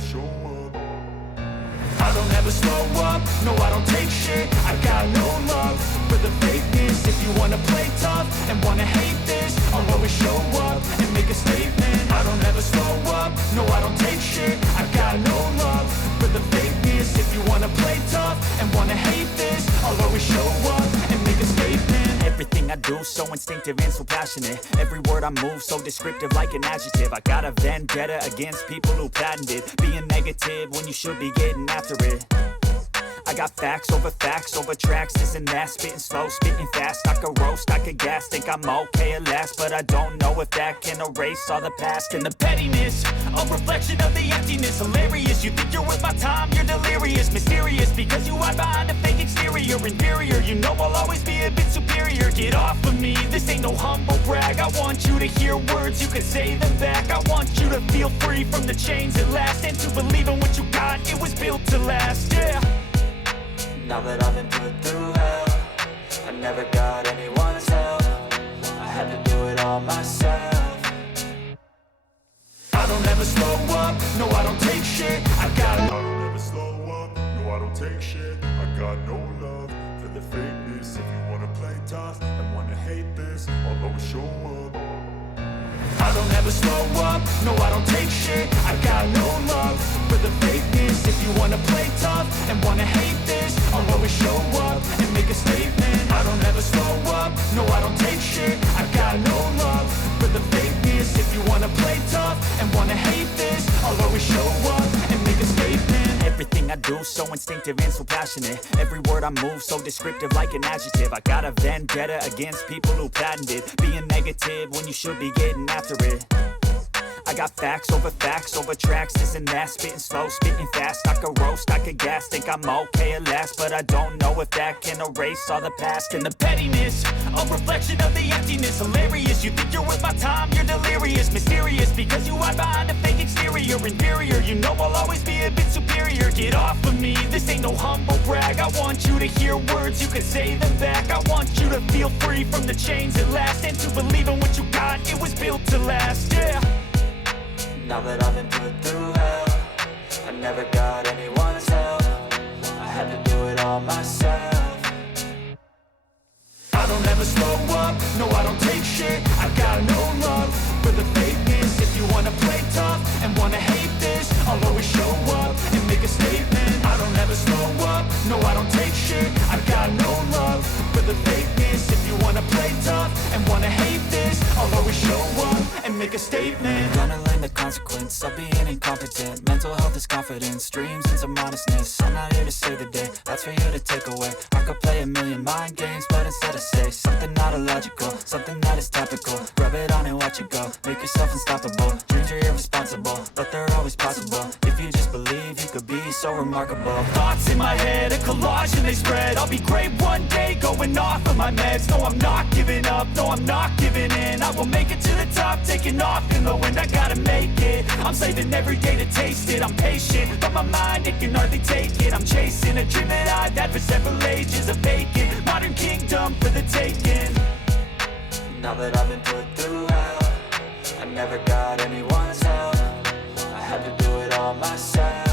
always show up. I don't ever slow up, no I don't take shit. I got no love for the fakeness. If you wanna play tough and wanna hate this, I'll always show up and make a statement. I don't ever slow up, no I don't take shit. I got no love for the fakeness. If you wanna play tough and wanna hate this, I'll always show up and make a statement. Everything I do so instinctive and so passionate. Every word I move so descriptive like an adjective. I got a vendetta against people who patented being negative when you should be getting after it. I got facts over tracks, this and that. Spitting slow, spitting fast. I could roast, I could gas. Think I'm okay at last, but I don't know if that can erase all the past. And the pettiness, a reflection of the emptiness. Hilarious, you think you're worth my time, you're delirious. Mysterious, because you hide behind a fake exterior. Inferior, you know I'll always be a bit superior. Get off of me, this ain't no humble brag. I want you to hear words, you can say them back. I want you to feel free from the chains at last, and to believe in what you got, it was built to last, yeah. Now that I've been put through hell, I never got anyone's help. I had to do it all myself. I don't ever slow up, no I don't take shit. I don't ever slow up, no I don't take shit. I got no love for the fakeness. If you wanna play tough and wanna hate this, I'll always show up. I don't ever slow up, no I don't take shit. I got no love for the fakeness. If you wanna play tough and wanna hate this, I'll always show up and make a statement. I don't ever slow up, no I don't take shit. I got no love for the fakeness. If you wanna play tough and wanna hate this, I'll always show up and make a statement. Everything I do so instinctive and so passionate. Every word I move so descriptive like an adjective. I got a vendetta against people who patented being negative when you should be getting after it. I got facts over tracks, this and that. Spitting slow, spitting fast. I could roast, I could gas. Think I'm okay at last, but I don't know if that can erase all the past. And the pettiness, a reflection of the emptiness. Hilarious, you think you're worth my time, you're delirious. Mysterious, because you hide behind a fake exterior. Inferior, you know I'll always be a bit superior. Get off of me, this ain't no humble brag. I want you to hear words, you can say them back. I want you to feel free from the chains at last, and to believe in what you got, it was built to last, yeah. Now that I've been put through hell, I never got anyone's help. I had to do it all myself. I don't ever slow up, no I don't take shit. I got no love for the fakeness. If you wanna play tough and wanna hate this, I'll always show up and make a statement. I don't ever slow up, no I don't take shit. I got no love for the fakeness. If you wanna play tough and wanna hate this, I'll always show up and make a statement. Gonna learn the consequence of being incompetent. Mental health is confidence, dreams and some honestness. I'm not here to save the day, that's for you to take away. I could play a million mind games, but instead I say something not illogical, something that is topical. Rub it on and watch it go, make yourself unstoppable. Dreams are irresponsible, but they're always possible. If you just believe, you could be so remarkable. Thoughts in my head, a collage and they spread. I'll be great one day, going off of my meds. No, I'm not giving up, no, I'm not giving in. I will make it to the top, taking off in the wind. I gotta make it, I'm saving every day to taste it. I'm patient, but my mind, it can hardly take it. I'm chasing a dream that I've had for several ages. A vacant, modern kingdom for the taking. Now that I've been put through hell, I never got anyone's help. I had to do it all myself.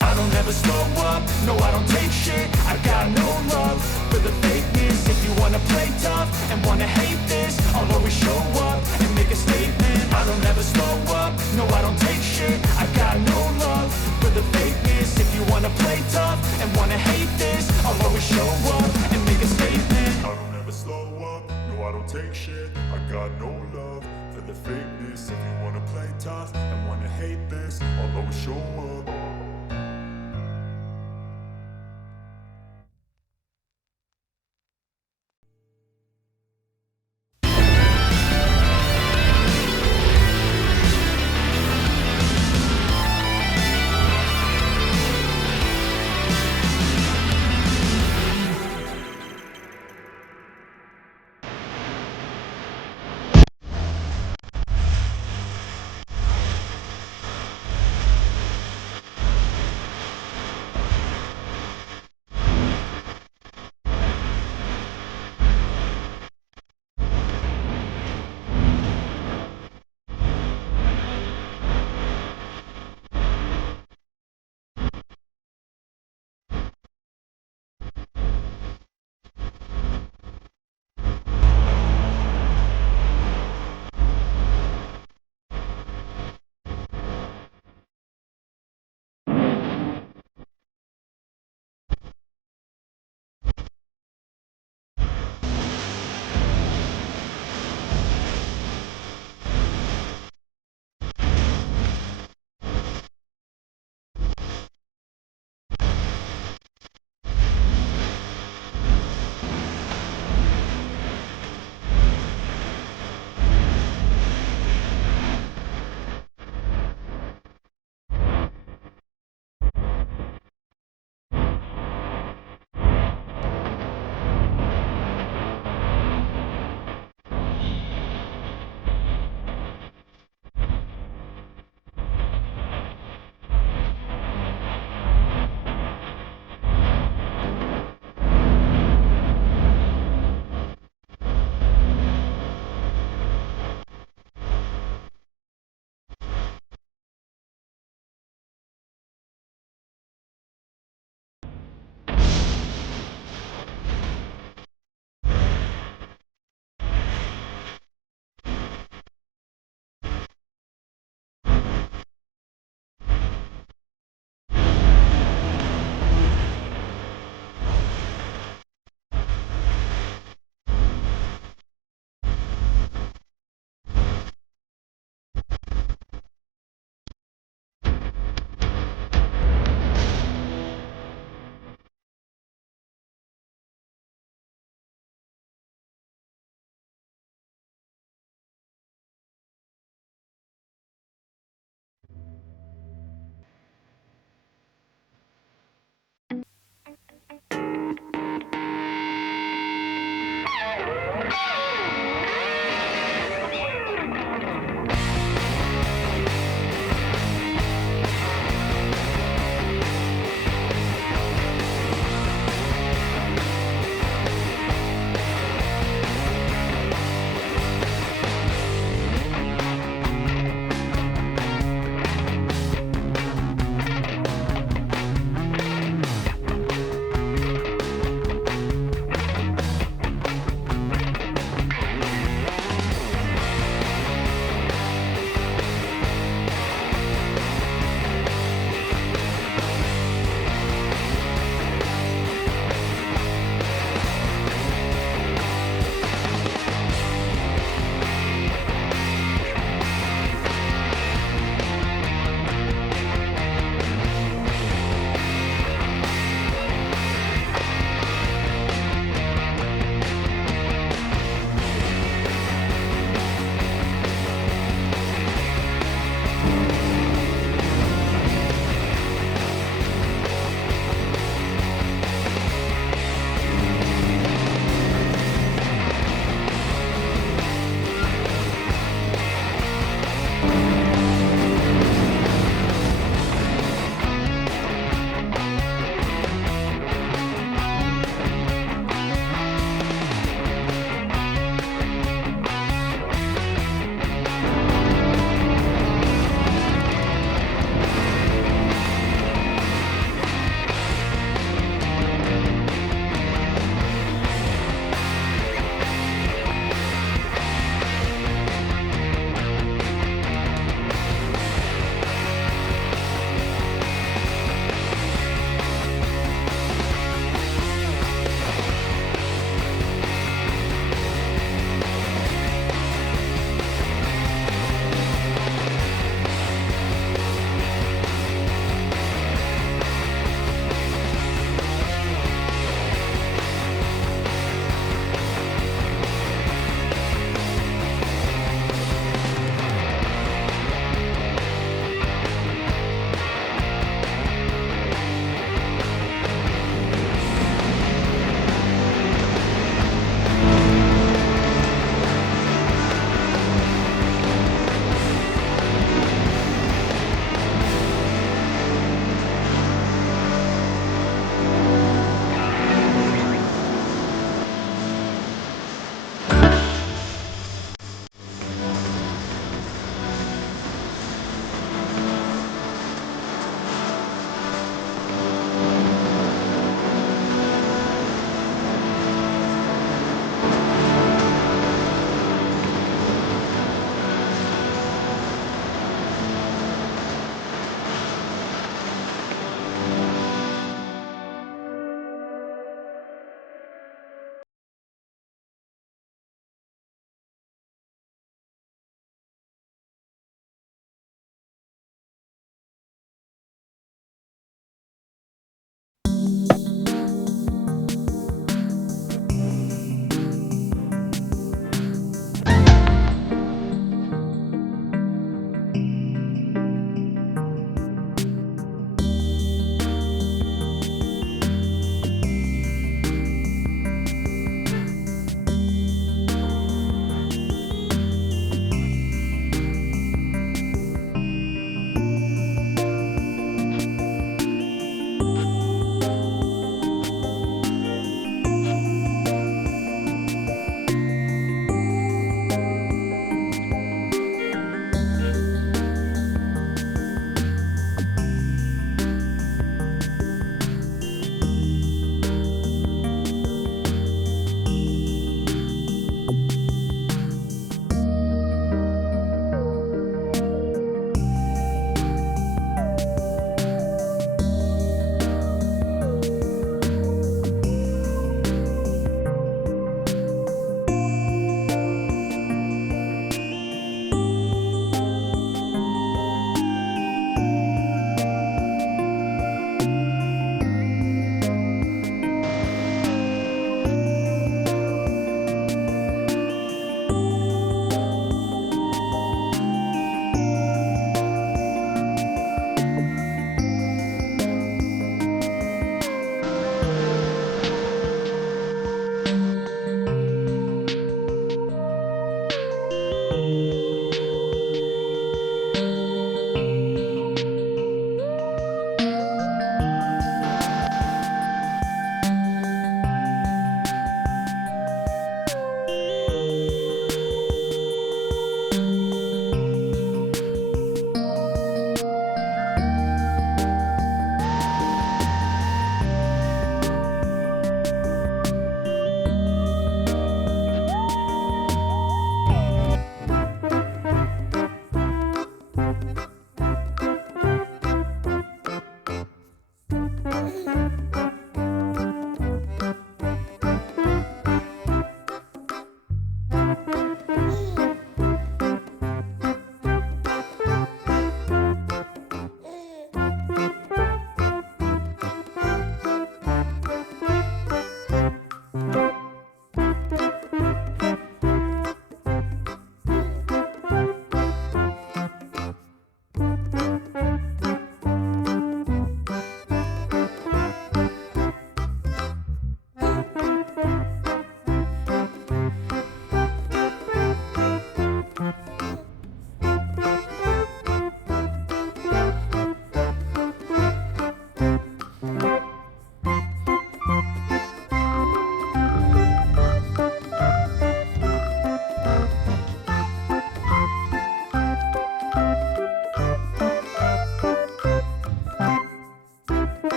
I don't ever slow up, no I don't take shit. I got no love for the fakeness. If you wanna play tough and wanna hate this, I'll always show up and make a statement. I don't ever slow up, no I don't take shit. I got no love for the fakeness. If you wanna play tough and wanna hate this, I'll always show up and make a statement. I don't ever slow up, no I don't take shit. I got no love for the fakeness. If you wanna play tough and wanna hate this, I'll always show up.